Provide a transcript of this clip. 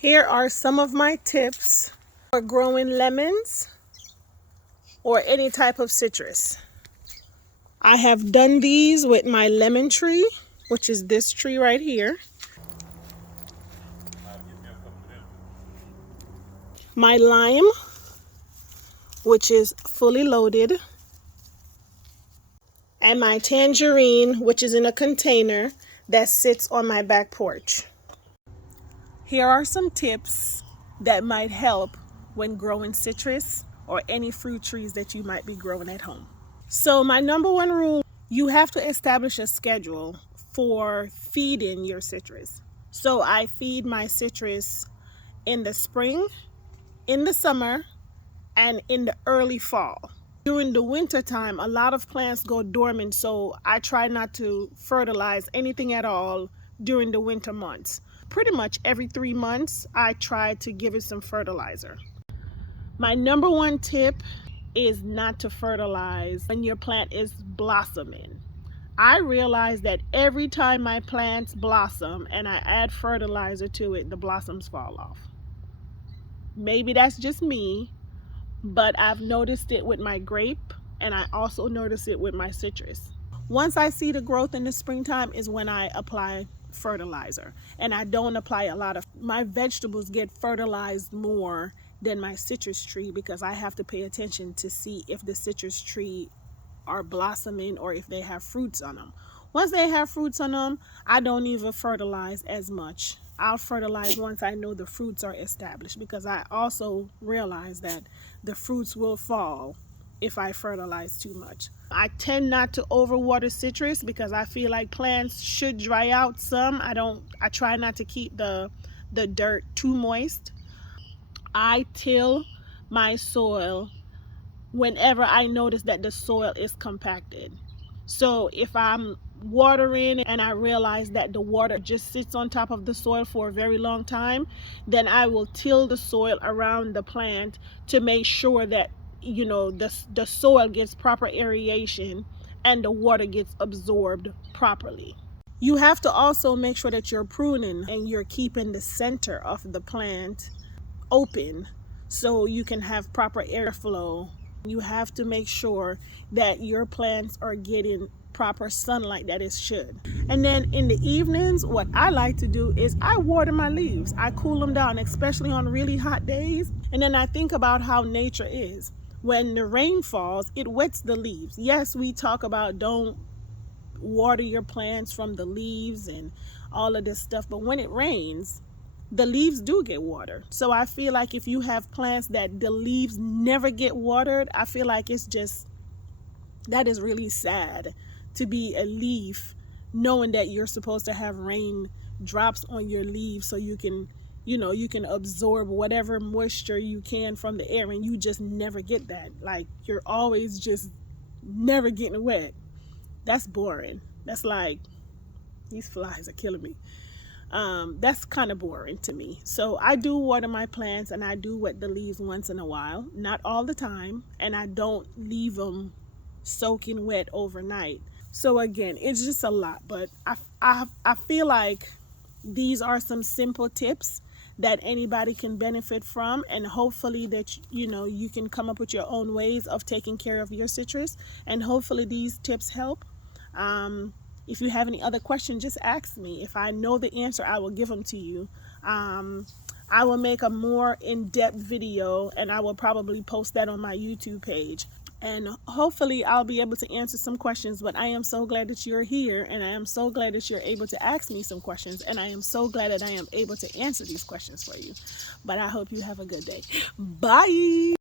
Here are some of my tips for growing lemons or any type of citrus. I have done these with my lemon tree, which is this tree right here. My lime, which is fully loaded. And my tangerine, which is in a container that sits on my back porch. Here are some tips that might help when growing citrus or any fruit trees that you might be growing at home. So my number one rule, you have to establish a schedule for feeding your citrus. So I feed my citrus in the spring, in the summer, and in the early fall. During the winter time, a lot of plants go dormant, so I try not to fertilize anything at all during the winter months. Pretty much every 3 months, I try to give it some fertilizer. My number one tip is not to fertilize when your plant is blossoming. I realize that every time my plants blossom and I add fertilizer to it, the blossoms fall off. Maybe that's just me, but I've noticed it with my grape, and I also notice it with my citrus. Once I see the growth in the springtime is when I apply fertilizer, and I don't apply a lot of. My vegetables get fertilized more than my citrus tree because I have to pay attention to see if the citrus tree are blossoming or if they have fruits on them. Once they have fruits on them, I don't even fertilize as much. I'll fertilize once I know the fruits are established, because I also realize that the fruits will fall if I fertilize too much. I tend not to overwater citrus because I feel like plants should dry out some. I try not to keep the dirt too moist. I till my soil whenever I notice that the soil is compacted. So if I'm watering and I realize that the water just sits on top of the soil for a very long time, then I will till the soil around the plant to make sure that the soil gets proper aeration and the water gets absorbed properly. You have to also make sure that you're pruning and you're keeping the center of the plant open so you can have proper airflow. You have to make sure that your plants are getting proper sunlight that it should. And then in the evenings, what I like to do is I water my leaves. I cool them down, especially on really hot days. And then I think about how nature is. When the rain falls, it wets the leaves. Yes, we talk about don't water your plants from the leaves and all of this stuff, but when it rains, the leaves do get watered. So I feel like if you have plants that the leaves never get watered, I feel like that is really sad to be a leaf knowing that you're supposed to have rain drops on your leaves so you can absorb whatever moisture you can from the air, and you just never get that. Like, you're always just never getting wet. That's boring. That's like, these flies are killing me. That's kind of boring to me. So I do water my plants and I do wet the leaves once in a while, not all the time, and I don't leave them soaking wet overnight. So again, it's just a lot, but I feel like these are some simple tips that anybody can benefit from, and hopefully that you can come up with your own ways of taking care of your citrus, and hopefully these tips help. If you have any other questions, just ask me. If I know the answer, I will give them to you. I will make a more in-depth video, and I will probably post that on my YouTube page. And hopefully I'll be able to answer some questions. But I am so glad that you're here, and I am so glad that you're able to ask me some questions, and I am so glad that I am able to answer these questions for you. But I hope you have a good day. Bye.